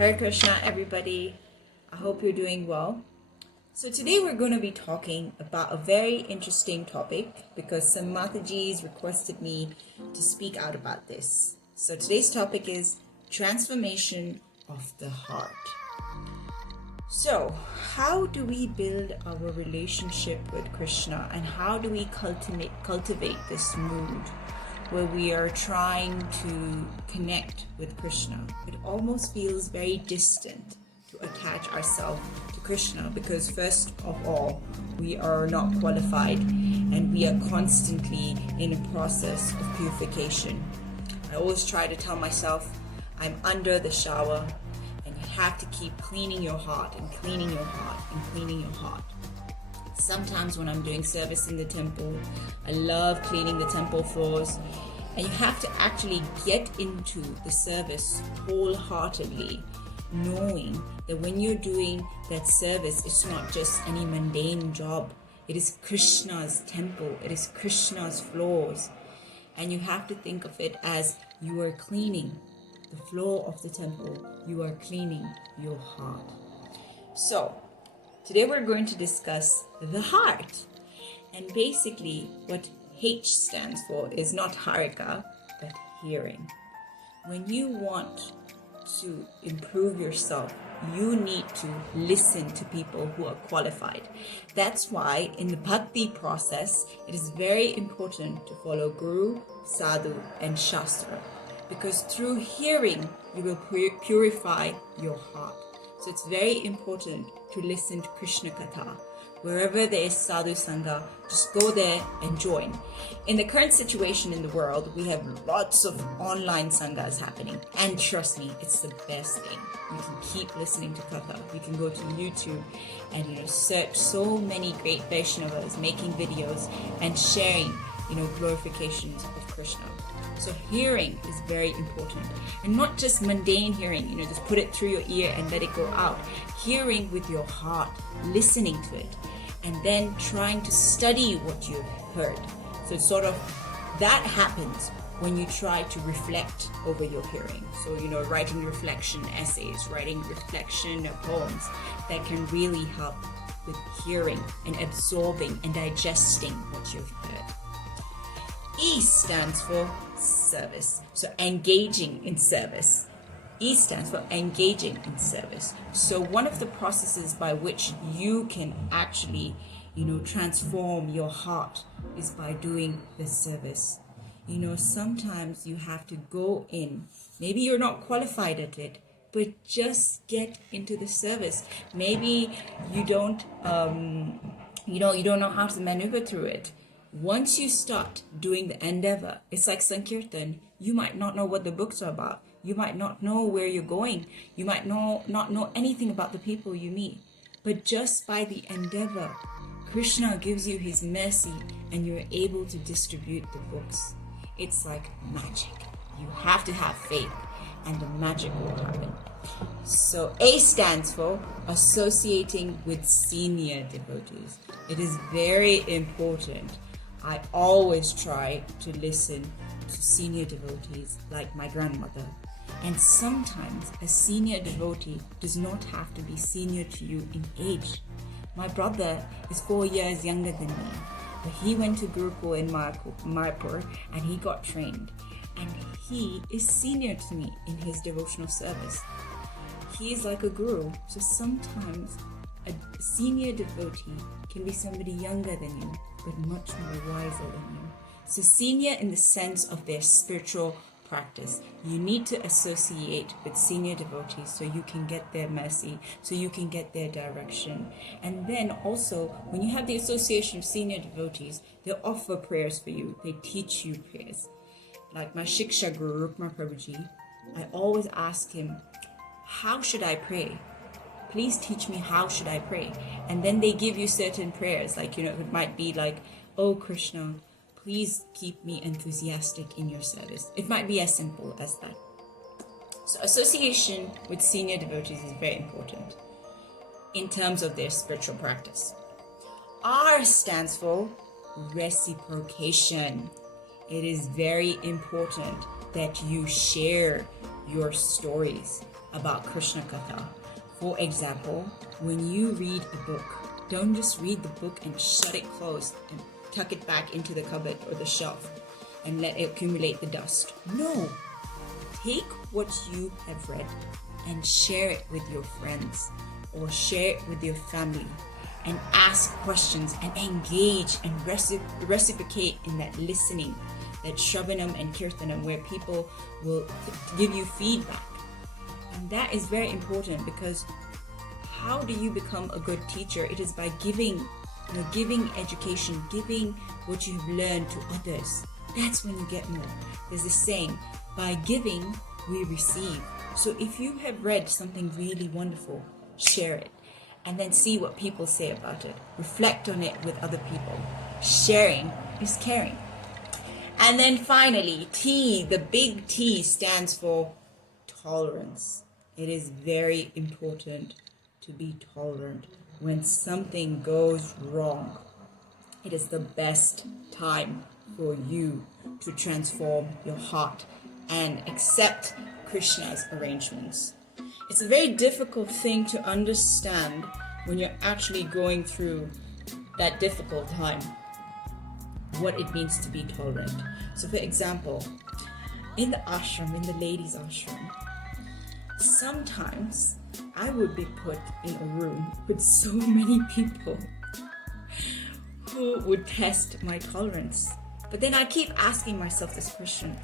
Hare Krishna, everybody. I hope you're doing well. So today we're going to be talking about a very interesting topic because some Matajis requested me to speak out about this. So today's topic is transformation of the heart. So how do we build our relationship with Krishna, and how do we cultivate this mood where we are trying to connect with Krishna? It almost feels very distant to attach ourselves to Krishna because first of all, we are not qualified and we are constantly in a process of purification. I always try to tell myself I'm under the shower and you have to keep cleaning your heart and cleaning your heart and cleaning your heart. Sometimes when I'm doing service in the temple, I love cleaning the temple floors, and you have to actually get into the service wholeheartedly, knowing that when you're doing that service, it's not just any mundane job. It is Krishna's temple, it is Krishna's floors, and you have to think of it as you are cleaning the floor of the temple, you are cleaning your heart. So today we're going to discuss the heart. And basically what H stands for is not Harika, but hearing. When you want to improve yourself, you need to listen to people who are qualified. That's why in the bhakti process, it is very important to follow Guru, Sadhu, and Shastra. Because through hearing, you will purify your heart. So it's very important to listen to Krishna Katha. Wherever there is Sadhu Sangha, just go there and join. In the current situation in the world, we have lots of online Sanghas happening. And trust me, it's the best thing. You can keep listening to Katha. You can go to YouTube and search so many great Vaishnavas making videos and sharing glorifications of Krishna. So hearing is very important, and not just mundane hearing, just put it through your ear and let it go out. Hearing with your heart, listening to it, and then trying to study what you've heard. So it's sort of, that happens when you try to reflect over your hearing. So, writing reflection essays, writing reflection poems that can really help with hearing and absorbing and digesting what you've heard. E stands for service. So engaging in service. E stands for engaging in service. So one of the processes by which you can actually, transform your heart is by doing the service. Sometimes you have to go in. Maybe you're not qualified at it, but just get into the service. Maybe you don't know how to maneuver through it. Once you start doing the endeavor, it's like Sankirtan. You might not know what the books are about. You might not know where you're going. You might not know anything about the people you meet. But just by the endeavor, Krishna gives you his mercy and you're able to distribute the books. It's like magic. You have to have faith and the magic will happen. So A stands for associating with senior devotees. It is very important. I always try to listen to senior devotees like my grandmother. And sometimes a senior devotee does not have to be senior to you in age. My brother is 4 years younger than me, but he went to Gurukul in Mayapur and he got trained. And he is senior to me in his devotional service. He is like a guru, so sometimes a senior devotee can be somebody younger than you, but much more wiser than you. So senior in the sense of their spiritual practice. You need to associate with senior devotees so you can get their mercy, so you can get their direction. And then also, when you have the association of senior devotees, they offer prayers for you. They teach you prayers. Like my Shiksha Guru, Rukma Prabhuji, I always ask him, how should I pray? Please teach me how should I pray. And then they give you certain prayers, like, it might be like, oh Krishna, please keep me enthusiastic in your service. It might be as simple as that. So association with senior devotees is very important in terms of their spiritual practice. R stands for reciprocation. It is very important that you share your stories. about Krishna Katha. For example, when you read a book, don't just read the book and shut it closed and tuck it back into the cupboard or the shelf and let it accumulate the dust. No! Take what you have read and share it with your friends or share it with your family and ask questions and engage and reciprocate in that listening, that Shravanam and Kirtanam, where people will give you feedback. And that is very important, because how do you become a good teacher? It is by giving education, giving what you've learned to others. That's when you get more. There's this saying, by giving, we receive. So if you have read something really wonderful, share it. And then see what people say about it. Reflect on it with other people. Sharing is caring. And then finally, T, the big T, stands for tolerance. It is very important to be tolerant when something goes wrong. It is the best time for you to transform your heart and accept Krishna's arrangements. It's a very difficult thing to understand when you're actually going through that difficult time, what it means to be tolerant. So for example, in the ashram, in the ladies' ashram, sometimes I would be put in a room with so many people who would test my tolerance. But then I keep asking myself this question: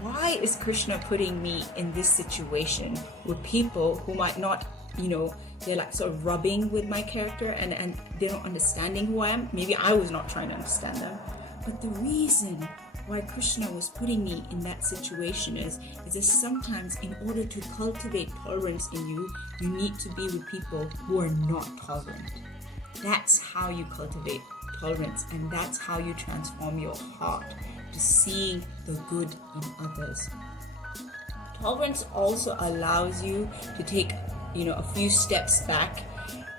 why is Krishna putting me in this situation with people who might not, they're like sort of rubbing with my character and they're not understanding who I am? Maybe I was not trying to understand them. But the reason why Krishna was putting me in that situation is that sometimes in order to cultivate tolerance in you, you need to be with people who are not tolerant. That's how you cultivate tolerance, and that's how you transform your heart to seeing the good in others. Tolerance also allows you to take, a few steps back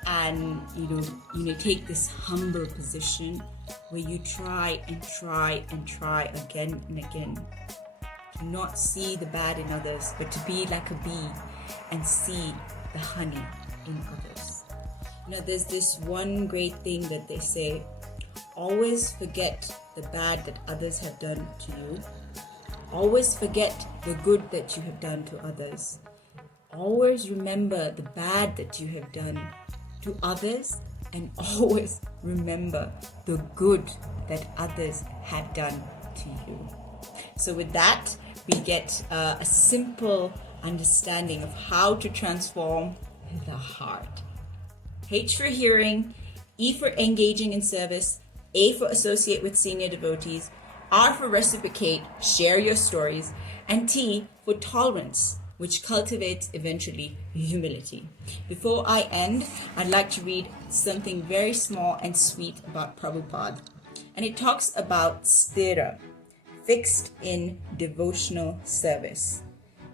and, take this humble position where you try and try and try again and again to not see the bad in others, but to be like a bee and see the honey in others. There's this one great thing that they say: always forget the bad that others have done to you. Always forget the good that you have done to others. Always remember the bad that you have done to others, and always remember the good that others have done to you. So with that, we get a simple understanding of how to transform the heart. H for hearing, E for engaging in service, A for associate with senior devotees, R for reciprocate, share your stories, and T for tolerance, which cultivates eventually humility. Before I end, I'd like to read something very small and sweet about Prabhupada. And it talks about sthira, fixed in devotional service.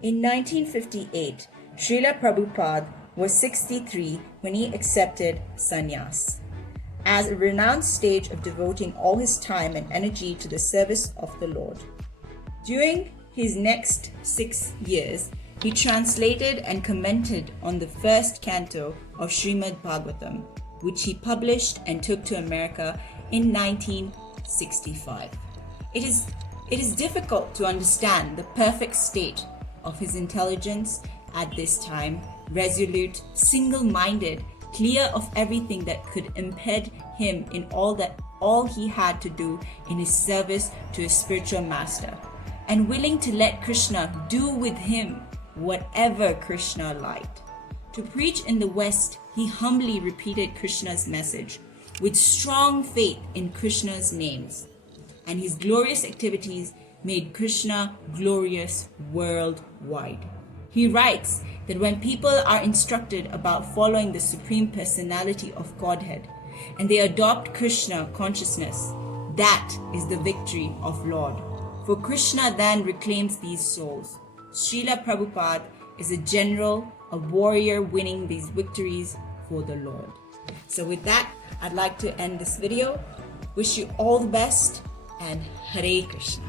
In 1958, Srila Prabhupada was 63 when he accepted sannyas. As a renounced stage of devoting all his time and energy to the service of the Lord. During his next 6 years, he translated and commented on the first canto of Srimad Bhagavatam, which he published and took to America in 1965. It is difficult to understand the perfect state of his intelligence at this time, resolute, single-minded, clear of everything that could impede him in all he had to do in his service to his spiritual master, and willing to let Krishna do with him whatever Krishna liked. To preach in the West, he humbly repeated Krishna's message with strong faith in Krishna's names, and his glorious activities made Krishna glorious worldwide. He writes that when people are instructed about following the Supreme Personality of Godhead and they adopt Krishna consciousness, that is the victory of Lord. For Krishna then reclaims these souls. Srila Prabhupada is a general, a warrior winning these victories for the Lord. So with that, I'd like to end this video. Wish you all the best and Hare Krishna.